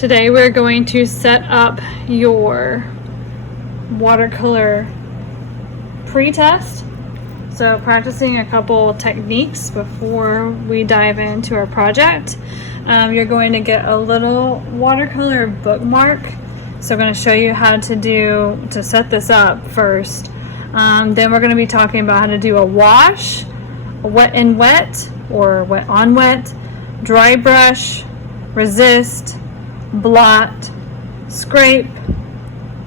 Today we're going to set up your watercolor pre-test. So practicing a couple techniques before we dive into our project. You're going to get a little watercolor bookmark. So I'm going to show you how to set this up first. Then we're going to be talking about how to do a wash, a wet and wet, or wet on wet, dry brush, resist, blot, scrape,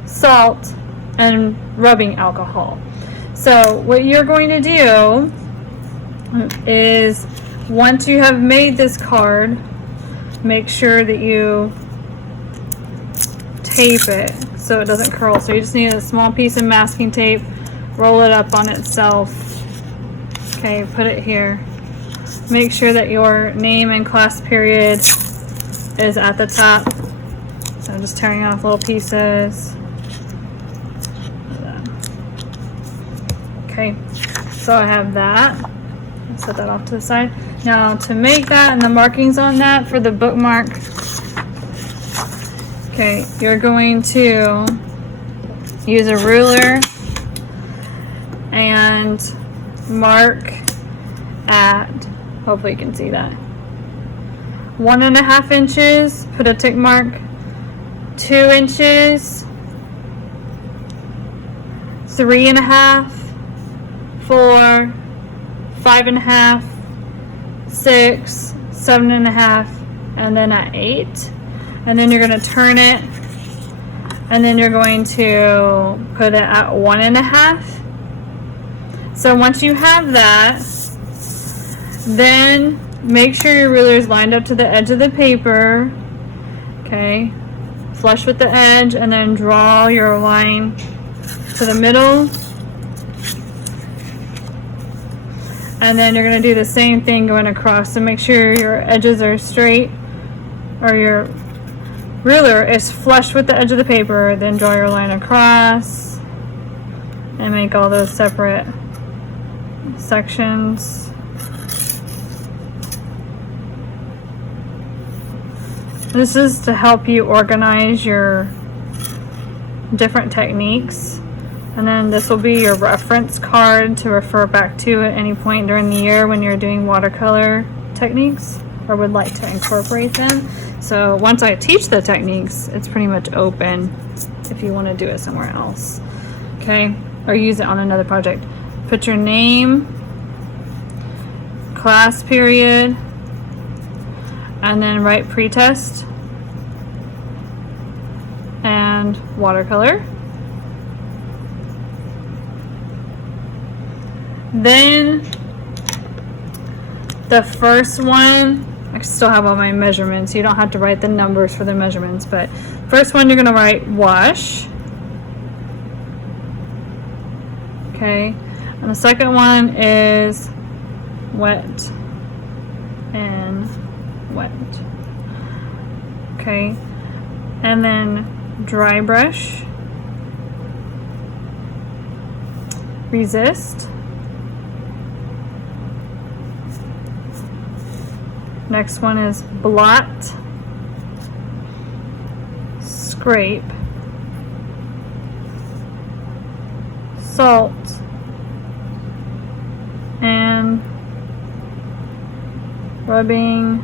salt, and rubbing alcohol. So what you're going to do is, once you have made this card, make sure that you tape it so it doesn't curl. So you just need a small piece of masking tape, roll it up on itself. Okay, put it here. Make sure that your name and class period is at the top. So I'm just tearing off little pieces. Okay, so I have that. Set that off to the side. Now to make that and the markings on that for the bookmark, okay, you're going to use a ruler and mark at, hopefully you can see that, 1.5 inches, put a tick mark, 2 inches, 3.5, 4, 5.5, 6, 7.5, and then at 8. And then you're going to turn it, and then you're going to put it at 1.5. So once you have that, then make sure your ruler is lined up to the edge of the paper. Okay, flush with the edge, and then draw your line to the middle. And then you're going to do the same thing going across. So make sure your edges are straight, or your ruler is flush with the edge of the paper. Then draw your line across and make all those separate sections. This is to help you organize your different techniques. And then this will be your reference card to refer back to at any point during the year when you're doing watercolor techniques or would like to incorporate them. So once I teach the techniques, it's pretty much open if you want to do it somewhere else. Okay, or use it on another project. Put your name, class period, and then write pretest and watercolor. Then the first one, I still have all my measurements. You don't have to write the numbers for the measurements, but first one you're going to write wash. Okay, and the second one is wet and wet. Okay, and then dry brush, resist. Next one is blot, scrape, salt, and rubbing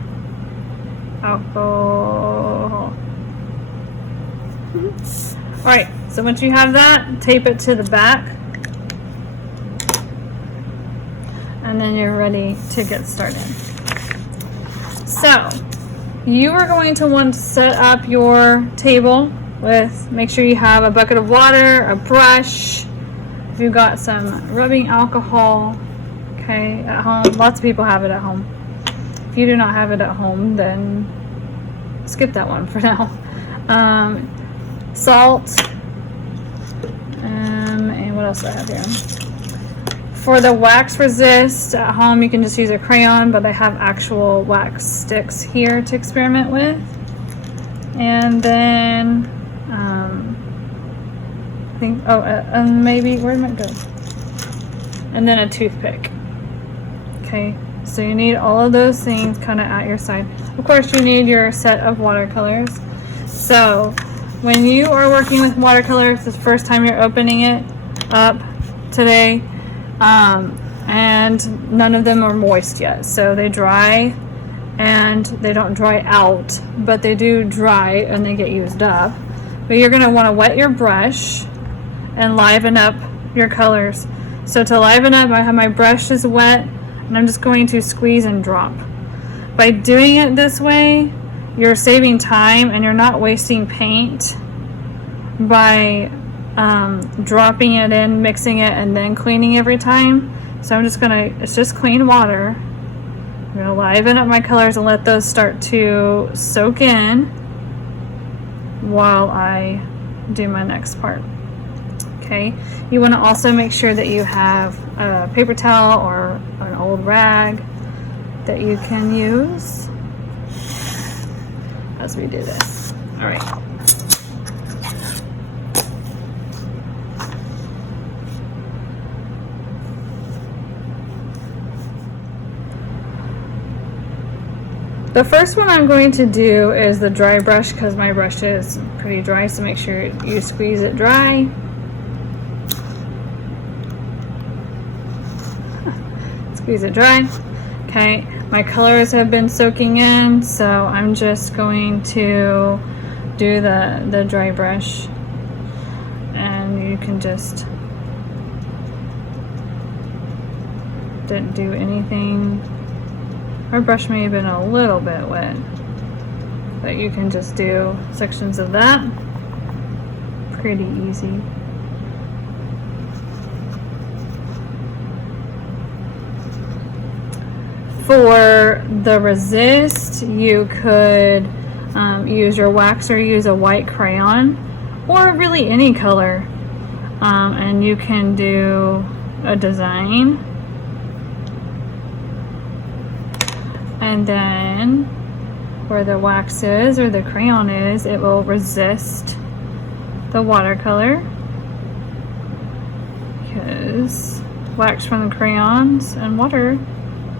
alcohol. Alright, so once you have that, tape it to the back, and then you're ready to get started. So you are going to want to set up your table with, make sure you have a bucket of water, a brush, if you've got some rubbing alcohol, okay, at home. Lots of people have it at home. If you do not have it at home, then skip that one for now. Salt, and what else do I have here? For the wax resist at home, you can just use a crayon, but I have actual wax sticks here to experiment with. And then I think, maybe, where did it go? And then a toothpick. Okay, so you need all of those things kind of at your side. Of course, you need your set of watercolors. So when you are working with watercolor, it's the first time you're opening it up today, and none of them are moist yet, so they dry, and they don't dry out, but they do dry and they get used up. But you're going to want to wet your brush and liven up your colors. So to liven up, I have my brush is wet, and I'm just going to squeeze and drop. By doing it this way, you're saving time and you're not wasting paint by dropping it in, mixing it, and then cleaning every time. So I'm just gonna, it's just clean water. I'm gonna liven up my colors and let those start to soak in while I do my next part. Okay, you want to also make sure that you have a paper towel or an old rag that you can use as we do this. All right. The first one I'm going to do is the dry brush because my brush is pretty dry, so make sure you squeeze it dry. Squeeze it dry. Okay, my colors have been soaking in, so I'm just going to do the dry brush, and you can just, didn't do anything. Our brush may have been a little bit wet, but you can just do sections of that. Pretty easy. For the resist, you could use your wax or use a white crayon, or really any color, and you can do a design. And then where the wax is or the crayon is, it will resist the watercolor, because wax from the crayons and water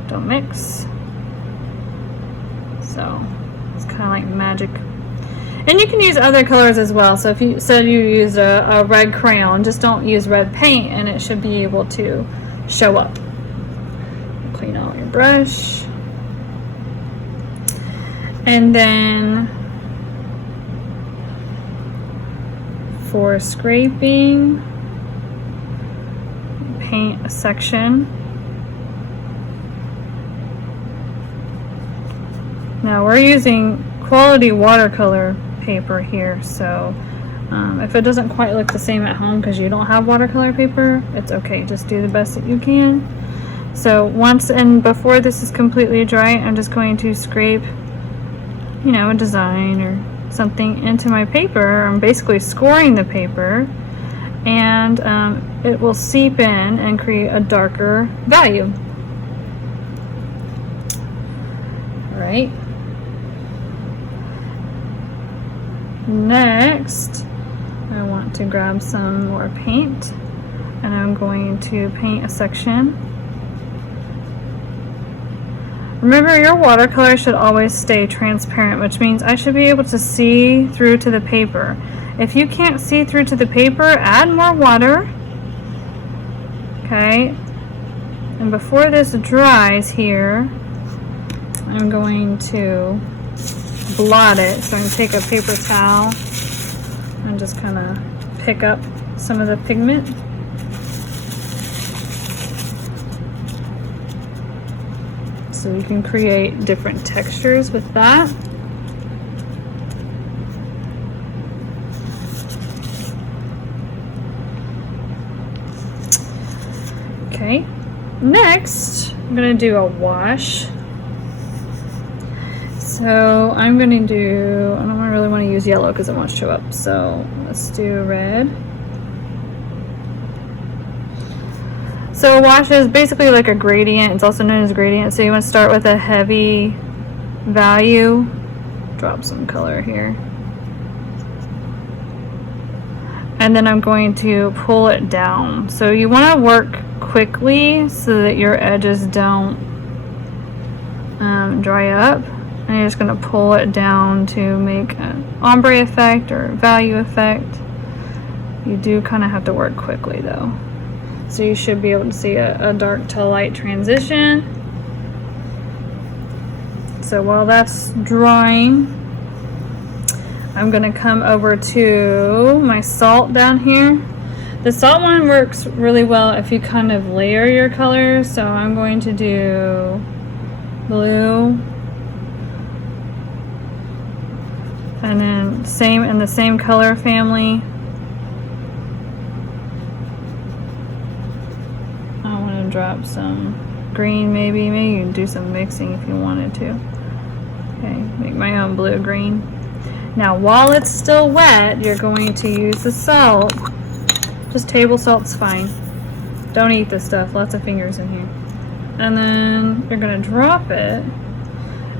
don't mix. So it's kind of like magic. And you can use other colors as well. So if you said you use a red crayon, just don't use red paint and it should be able to show up. Clean out your brush. And then for scraping, paint a section. Now we're using quality watercolor paper here, so if it doesn't quite look the same at home because you don't have watercolor paper, it's okay. Just do the best that you can. So once and before this is completely dry, I'm just going to scrape, you know, a design or something into my paper. I'm basically scoring the paper, and it will seep in and create a darker value. All right. Next, I want to grab some more paint, and I'm going to paint a section. Remember, your watercolor should always stay transparent, which means I should be able to see through to the paper. If you can't see through to the paper, add more water. Okay, and before this dries here, I'm going to blot it. So I'm going to take a paper towel and just kind of pick up some of the pigment. So you can create different textures with that. Okay, next I'm going to do a wash. So I'm going to do, I don't really want to use yellow because it won't show up. So let's do red. So a wash is basically like a gradient. It's also known as a gradient. So you want to start with a heavy value. Drop some color here. And then I'm going to pull it down. So you want to work quickly so that your edges don't dry up. And you're just going to pull it down to make an ombre effect or value effect. You do kind of have to work quickly though. So you should be able to see a dark to light transition. So while that's drying, I'm going to come over to my salt down here. The salt one works really well if you kind of layer your colors. So I'm going to do blue. And then same in the same color family. I want to drop some green maybe. Maybe you can do some mixing if you wanted to. Okay, make my own blue green. Now while it's still wet, you're going to use the salt. Just table salt's fine. Don't eat this stuff, lots of fingers in here. And then you're gonna drop it,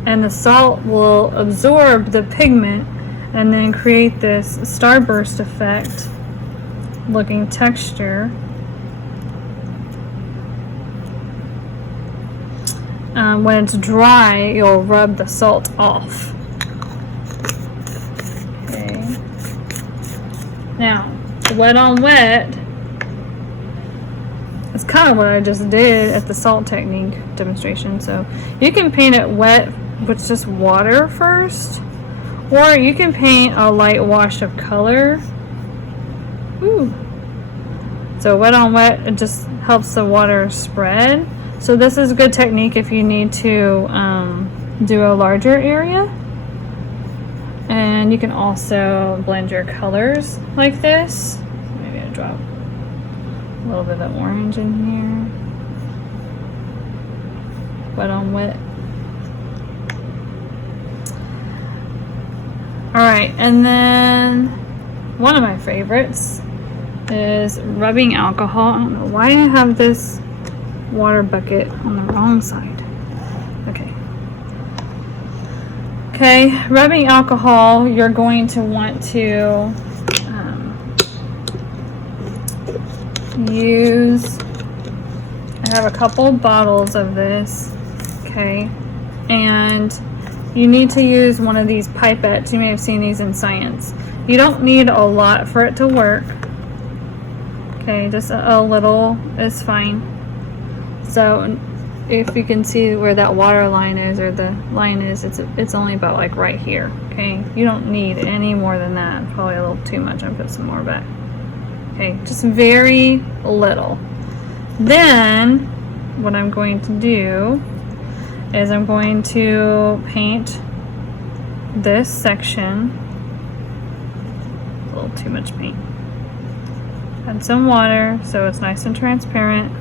and the salt will absorb the pigment and then create this starburst effect looking texture. When it's dry, you'll rub the salt off. Okay. Now, wet on wet is kind of what I just did at the salt technique demonstration. So you can paint it wet with just water first, or you can paint a light wash of color. Ooh. So wet on wet, it just helps the water spread. So this is a good technique if you need to do a larger area. And you can also blend your colors like this. Maybe I drop a little bit of orange in here. Wet on wet. Alright, and then one of my favorites is rubbing alcohol. I don't know why I have this water bucket on the wrong side. Okay, rubbing alcohol, you're going to want to use, I have a couple bottles of this, okay, and you need to use one of these pipettes. You may have seen these in science. You don't need a lot for it to work. Okay, just a little is fine. So if you can see where that water line is, or the line is, it's only about like right here. Okay, you don't need any more than that. Probably a little too much. I'll put some more back. Okay, just very little. Then what I'm going to do is I'm going to paint this section. A little too much paint. Add some water so it's nice and transparent.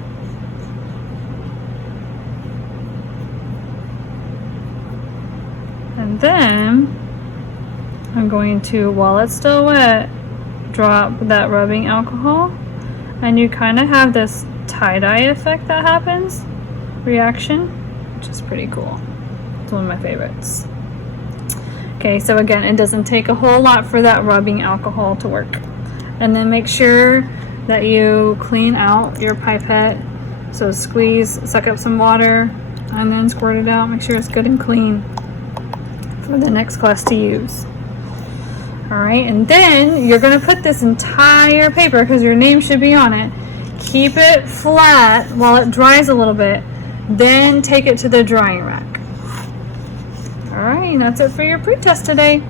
And then I'm going to, while it's still wet, drop that rubbing alcohol, and you kind of have this tie-dye effect that happens, reaction, which is pretty cool. It's one of my favorites. Okay, so again, it doesn't take a whole lot for that rubbing alcohol to work. And then make sure that you clean out your pipette. So squeeze, suck up some water, and then squirt it out. Make sure it's good and clean for the next class to use. Alright, and then you're going to put this entire paper, because your name should be on it, keep it flat while it dries a little bit, then take it to the drying rack. Alright, that's it for your pre-test today.